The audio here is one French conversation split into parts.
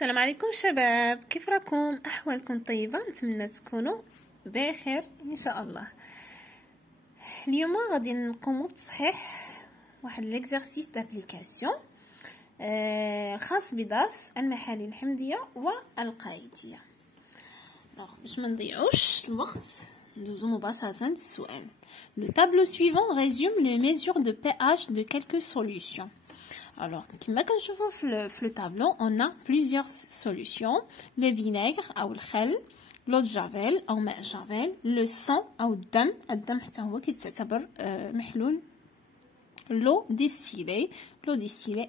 السلام عليكم شباب، كيف راكم؟ احوالكم طيبه؟ نتمنى تكونوا بخير ان شاء الله. اليوم غادي نقوموا بتصحيح واحد ليكزارسيس دابليكاسيون خاص بدرس المحاليل الحمضيه والقاعديه. باش ما نضيعوش الوقت ندوزو مباشره للسؤال. Le tableau suivant résume les mesures de pH de quelques solutions. Alors, كما كنشوفوا في le tableau, on a plusieurs solutions. Le vinaigre أو الخل, l'eau de javel أو ماء جافيل, le sang أو الدم حتى هو كيتعتبر محلول. l'eau distillée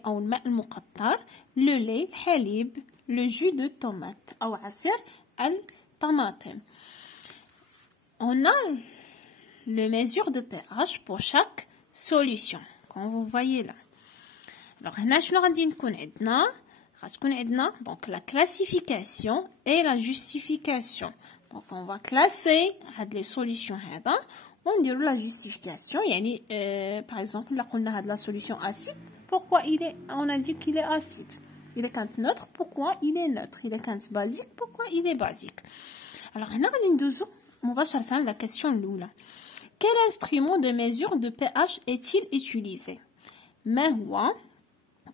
أو الماء المقطر, le lait الحليب, le jus de tomate أو عصير الطماطم. On a les mesures de pH pour chaque solution, comme vous voyez là. Alors, هنا شنو غادي نكون عندنا؟ غتكون عندنا donc la classification et la justification. Donc on va classer هاد les solutions هذا ونديرو la justification. يعني par exemple لا قلنا هاد la solution acide, pourquoi il est on a dit qu'il est acide. Il est كانت neutre, pourquoi il est neutre. Il est كانت basique, pourquoi il est basique. Alors هنا غادي ندوزو مباشرة la question الأولى. Quel instrument de mesure de pH est-il utilisé? ما هو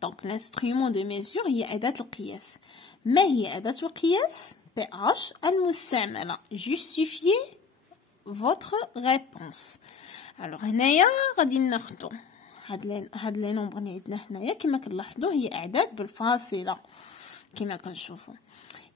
donc l'instrument de mesure هي أداة القياس. ما هي أداة القياس؟ pH المستعملة. Justifiez votre réponse. alors هنايا غادي ناخدو هاد لي نومبر اللي عندنا هنايا كما كنلاحظوا هي أعداد بالفاصلة كما كنشوفوا.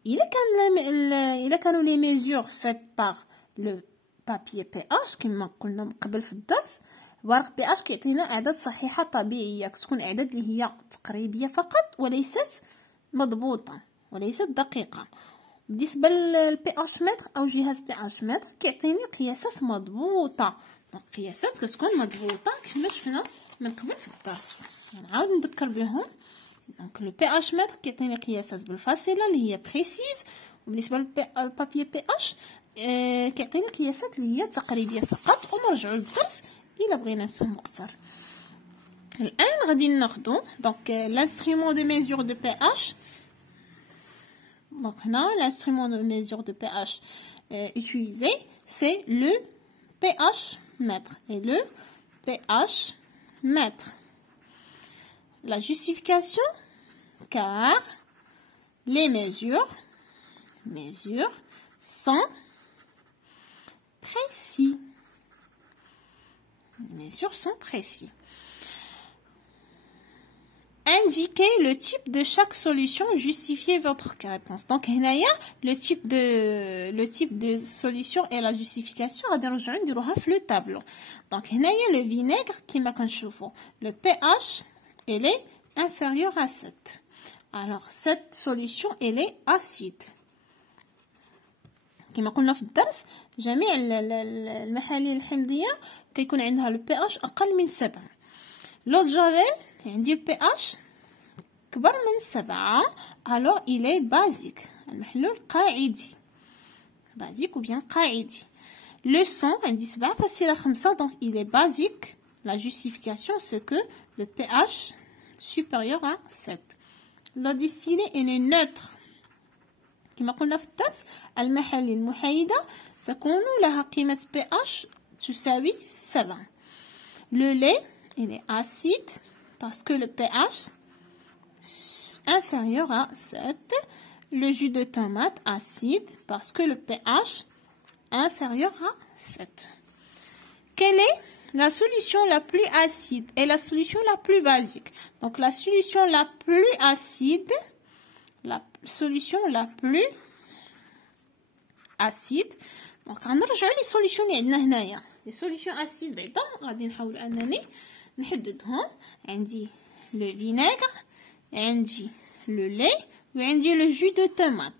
إلا كانوا لي ميزور فات باغ لو بابي pH كما قلنا قبل في الدرس، ورق pH كيعطينا اعداد صحيحه طبيعيه، كتكون اعداد اللي هي تقريبيه فقط وليست مضبوطه وليست دقيقه. بالنسبه للPH متر او جهاز PH متر كيعطيني قياسات مضبوطه، قياسات كتكون مضبوطه كما شفنا من قبل في الدرس. نعاود نذكر بهم. دونك لو PH متر كيعطيني قياسات بالفاصله اللي هي بريسيز، وبالنسبه للبابي PH كيعطيني قياسات اللي هي تقريبيه فقط. ونرجعوا للدرس إلا بغينا نفهمو أكثر. الآن غادي ناخدو دونك l'instrument de mesure de pH. donc هنا l'instrument de mesure de pH utilisé c'est le pH mètre et le pH mètre. La justification car les mesures sont précis. Les mesures sont précis. Indiquez le type de chaque solution, justifiez votre réponse. Donc, le type de solution et la justification, on va dire le tableau. Donc, le vinaigre, qui m'a le pH, elle est inférieur à 7. Alors, cette solution, elle est acide. كما قلنا في الدرس جميع المحاليل الحمضيه كيكون عندها الPH اقل من 7. لو جافيل عندي الPH كبر من 7 alors il est basique. المحلول قاعدي basique ou bien قاعدي. le sang عندي 7.5 donc il est basique. la justification c'est que le pH supérieur à 7. l'eau distillée elle est neutre. كما قلنا في الدرس المحاليل المحايدة تكون لها قيمة pH تساوي 7. le lait il est acide parce que le pH inférieur à 7. le jus de tomate acide parce que le pH inférieur à 7. quelle est la solution la plus acide et la solution la plus basique? donc la solution la plus acide, la solution la plus acide. donc غنرجعوا لي سوليوشن اللي عندنا هنايا. لي سوليوشن اسيد بعدا غادي نحاول انني نحددهم. عندي لو فينيغر، عندي لو لي، وعندي لو جو دو طوماط.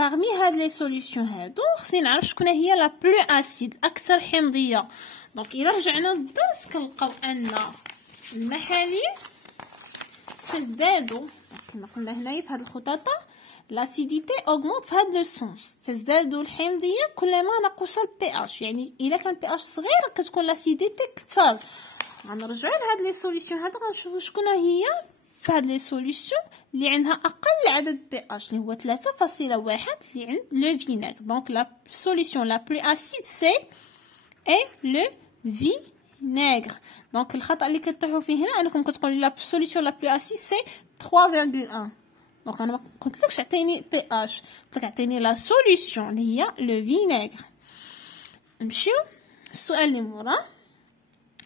parmi هاد لي سوليوشن هادو خصني نعرف شكون هي لا بلو اسيد اكثر حمضيه. دونك الا رجعنا للدرس كنلقاو ان المحاليل تزداد كما قلنا هنايا في هاد الخطاطه لاسيديتي اوغمونت في هاد لو سونس. تزداد الحمضيه كلما نقص الPH. يعني الا كان pH صغير كتكون لاسيديتي كثر. غنرجعوا لهاد لي سوليوشن هادو غنشوفوا شكون هي في هاد لي سوليسيون اللي عندها اقل عدد بي اش اللي هو 3.1 اللي عند لو فينيغر. دونك لا سوليسيون لا بلو اسيد سي اي لو فينيغر. دونك الخطا اللي كطيحوا فيه هنا انكم كتقولوا لا سوليسيون لا بلو اسيد سي 3.1. دونك انا ما قلتلكش عطيني بي اش، قلتلك عطيني لا سوليسيون اللي هي لو فينيغر. نمشيو السؤال اللي موراه.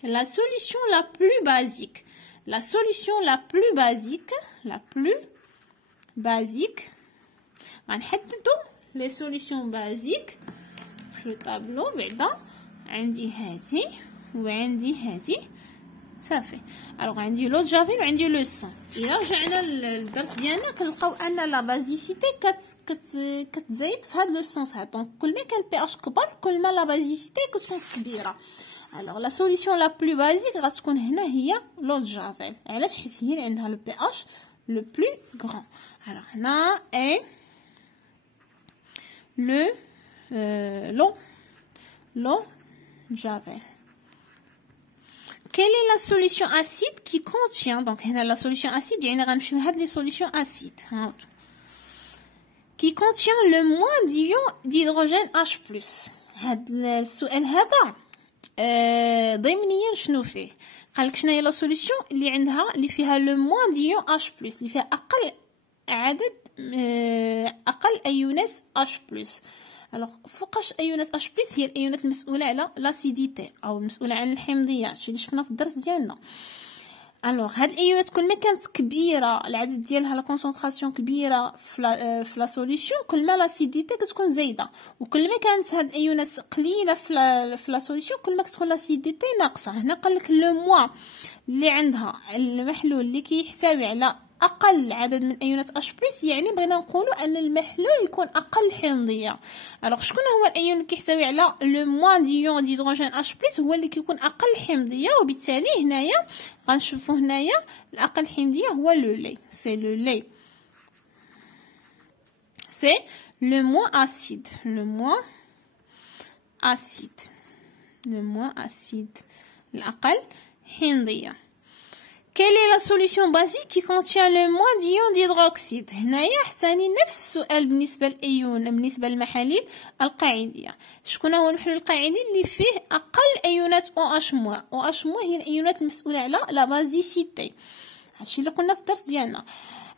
La solution la plus basique. La solution la plus basique. غنحددو les solutions basiques في الطابلو. بعدا عندي هادي وعندي هادي صافي. الوغ عندي لو جافيل وعندي لو سون. الا رجعنا للدرس ديالنا كنلقاو ان لا بازيسيتي كتزايد في هاد لو سونس هذا. دونك كل ما كان بي اش كبر كل ما لا بازيسيتي كتكون كبيره. Alors la solution la plus basique غتكون هنا هي l'eau de javel. علاش؟ حيت هي اللي عندها le pH le plus grand. Alors هنا est l'eau javel. Quelle est la solution acide qui contient donc هنا la solution acide يعني غنمشيو لهاد les solutions acides qui contient le moins d'ion d'hydrogène H+. هاد السؤال هذا ضمنيا شنو فيه؟ قالك شنو هي لا سوليسيون اللي عندها اللي فيها لو موان ديون اش بلس، اللي فيها اقل عدد اقل ايونات اش بلس. الوغ فوقاش ايونات اش بلس هي الايونات المسؤوله على لاسيديتي او المسؤوله عن الحمضيه، هادشي اللي شفنا في الدرس ديالنا. الوغ هاد الايونات كل ما كانت كبيره العدد ديالها لا كونسونطراسيون كبيره في لا سوليسيون كل ما لاسيديتي كتكون زايده، وكل ما كانت هاد الايونات قليله في لا سوليسيون كل ما كتكون لاسيديتي ناقصه. هنا قالك لو موا اللي عندها المحلول اللي كيحتوي على اقل عدد من ايونات اش بلس، يعني بغينا نقولوا ان المحلول يكون اقل حمضيه. الوغ شكون هو الايون اللي كيحتوي على لو موان ديون ديدروجين اش بلس؟ هو اللي كيكون اقل حمضيه، وبالتالي هنايا غنشوفوا هنايا الاقل حمضيه هو لو لي. سي لو لي، سي لو موان اسيد، لو موان اسيد، لو موان اسيد الاقل حمضيه. Quelle est la solution basique qui contient le moins d'ion d'hydroxyde؟ هنايا حتاني نفس السؤال بالنسبه للايون، بالنسبه للمحاليل القاعديه. شكون هو المحلول القاعدي اللي فيه اقل ايونات او اش موا؟ او اش موا هي الايونات المسؤوله على لا بازيسيتي، هادشي اللي قلنا في الدرس ديالنا.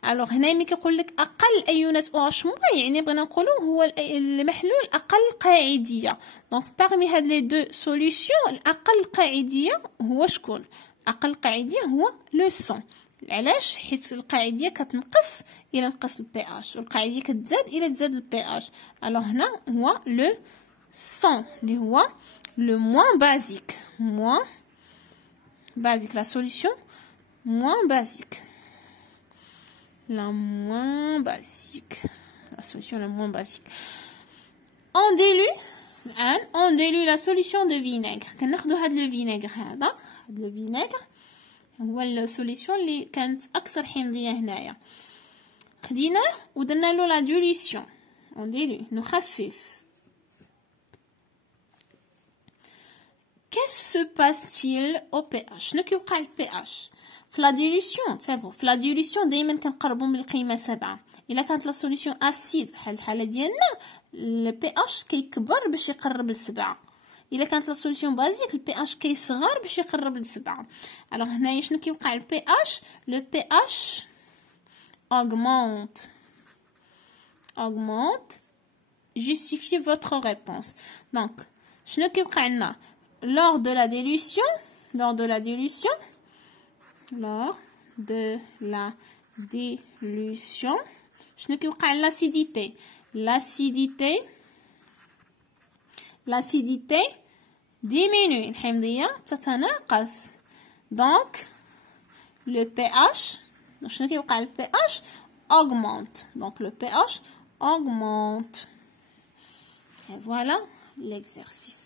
الوغ هنا ملي كيقول لك اقل ايونات او اش موا يعني بغينا نقولوا هو المحلول اقل قاعديه. دونك باغمي هاد لي دو سوليسيون الاقل قاعديه هو شكون؟ اقل قاعديه هو لو سون. علاش؟ حيت القاعديه كتنقص الى نقص البي اش، والقاعديه كتزاد الى تزاد البي اش. الوغ هنا هو لو سون اللي هو لو موان بازيك، موان بازيك لا سوليسيون موان بازيك، لا موان بازيك، لا سوليسيون لا موان بازيك. اون ديلو الان اون ديلو لا سوليسيون دو فينيغر. كناخدو هاد لو فينيغر هذا، هاد لو فينيغر هو السوليسيون اللي كانت اكثر حمضيه هنايا. خديناه ودرنا له لا ديليسيون، اون ديلو نخفف. كيس سو باسيل او بي اش؟ شنو كيوقع للبي اش في لا ديليسيون؟ تابعوا في لا ديليسيون دائما كنقربوا من القيمه 7. الا كانت لا سوليسيون اسيد بحال الحاله ديالنا البي اش كيكبر باش يقرب ل7. الا كانت لا سوليسيون بازيك البي اش كيصغر باش يقرب ل7. الوغ هنايا شنو كيوقع للبي اش؟ لو بي اش augmente justifiez votre réponse. donc شنو كيوقع لنا lors de la dilution شنو كيوقع l'acidité diminue، الحمضيه تتناقص. donc le pH شنو كيوقع للبي اش؟ augmente. donc le pH augmente. et voilà l'exercice.